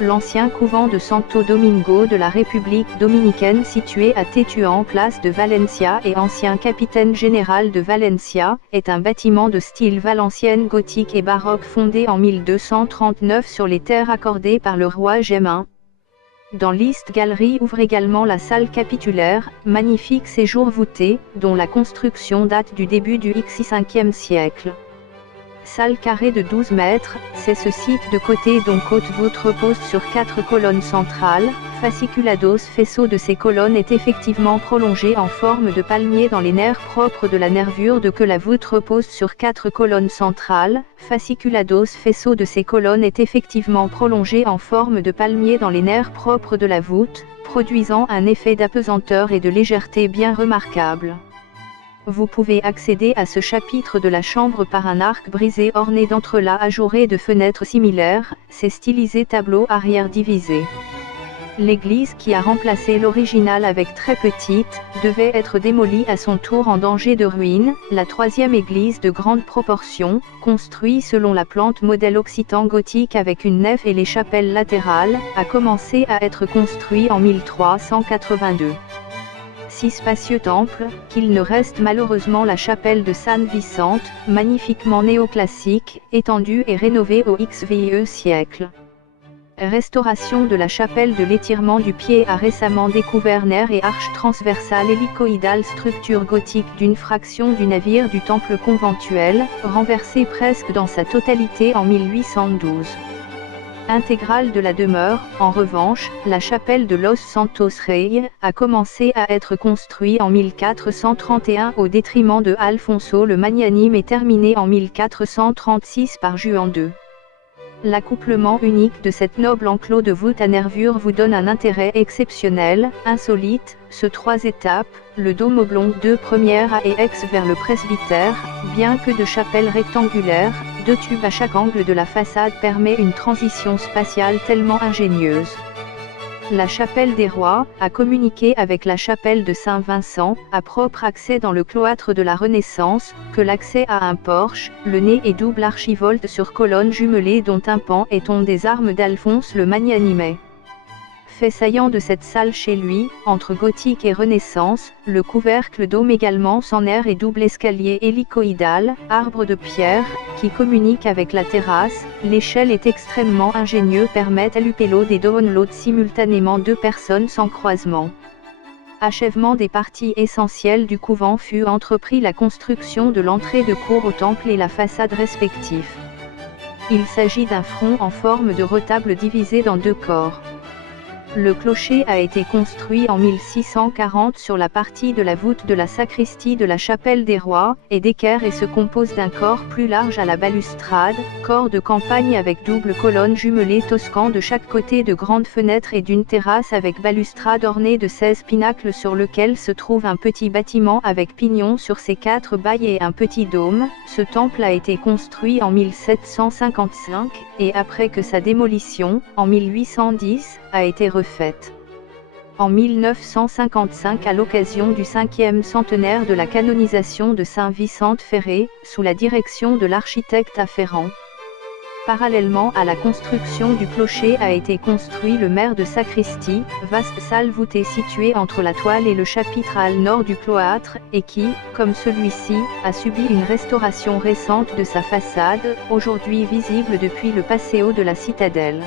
l'ancien couvent de Santo Domingo de la République dominicaine situé à Tetuan place de Valencia et ancien capitaine général de Valencia, est un bâtiment de style valencienne gothique et baroque fondé en 1239 sur les terres accordées par le roi Gémin. Dans l'East Gallery ouvre également la salle capitulaire, magnifique séjour voûté, dont la construction date du début du X5e siècle. Salle carrée de 12 mètres, c'est ce site de côté dont côte-voûte repose sur 4 colonnes centrales. Fasciculados faisceau de ces colonnes est effectivement prolongé en forme de palmier dans les nerfs propres de la nervure de que la voûte repose sur 4 colonnes centrales. Fasciculados faisceau de ces colonnes est effectivement prolongé en forme de palmier dans les nerfs propres de la voûte, produisant un effet d'apesanteur et de légèreté bien remarquable. Vous pouvez accéder à ce chapitre de la chambre par un arc brisé orné d'entrelacs ajourés de fenêtres similaires, ces stylisés tableaux arrière divisés. L'église qui a remplacé l'original avec très petite, devait être démolie à son tour en danger de ruine. La troisième église de grande proportion, construite selon la plante modèle occitan gothique avec une nef et les chapelles latérales, a commencé à être construite en 1382. Si spacieux temple, qu'il ne reste malheureusement la chapelle de San Vicente, magnifiquement néoclassique, étendue et rénovée au XVIe siècle. Restauration de la chapelle de l'étirement du pied a récemment découvert nerfs et arches transversales hélicoïdales, structure gothique d'une fraction du navire du temple conventuel, renversée presque dans sa totalité en 1812. Intégrale de la demeure, en revanche, la chapelle de Los Santos Rey a commencé à être construite en 1431 au détriment de Alfonso le Magnanime et terminée en 1436 par Juan II. L'accouplement unique de cette noble enclos de voûte à nervures vous donne un intérêt exceptionnel, insolite, ce 3 étapes, le dôme oblong 2 premières A et X vers le presbytère, bien que de chapelle rectangulaire, 2 tubes à chaque angle de la façade permet une transition spatiale tellement ingénieuse. La chapelle des Rois a communiqué avec la chapelle de Saint-Vincent, à propre accès dans le cloître de la Renaissance, que l'accès à un porche, le nez et double archivolte sur colonnes jumelées dont un pan et tombe des armes d'Alphonse le Magnanime. Fait saillant de cette salle chez lui, entre gothique et Renaissance, le couvercle dôme également sans nerfs et double escalier hélicoïdal, arbre de pierre, qui communique avec la terrasse. L'échelle est extrêmement ingénieuse, permet à l'upélo des downloads simultanément 2 personnes sans croisement. Achèvement des parties essentielles du couvent fut entrepris la construction de l'entrée de cour au temple et la façade respectifs. Il s'agit d'un front en forme de retable divisé dans 2 corps. Le clocher a été construit en 1640 sur la partie de la voûte de la sacristie de la chapelle des Rois, et d'équerre et se compose d'un corps plus large à la balustrade, corps de campagne avec double colonne jumelée toscan de chaque côté, de grandes fenêtres et d'une terrasse avec balustrade ornée de 16 pinacles sur lequel se trouve un petit bâtiment avec pignon sur ses 4 bailles et un petit dôme. Ce temple a été construit en 1755, et après que sa démolition, en 1810, a été refaite. En 1955, à l'occasion du 5e centenaire de la canonisation de Saint Vicente Ferrer, sous la direction de l'architecte afférent. Parallèlement à la construction du clocher a été construit le maire de sacristie, vaste salle voûtée située entre la toile et le chapitre à nord du cloître, et qui, comme celui-ci, a subi une restauration récente de sa façade, aujourd'hui visible depuis le Paseo de la Citadelle.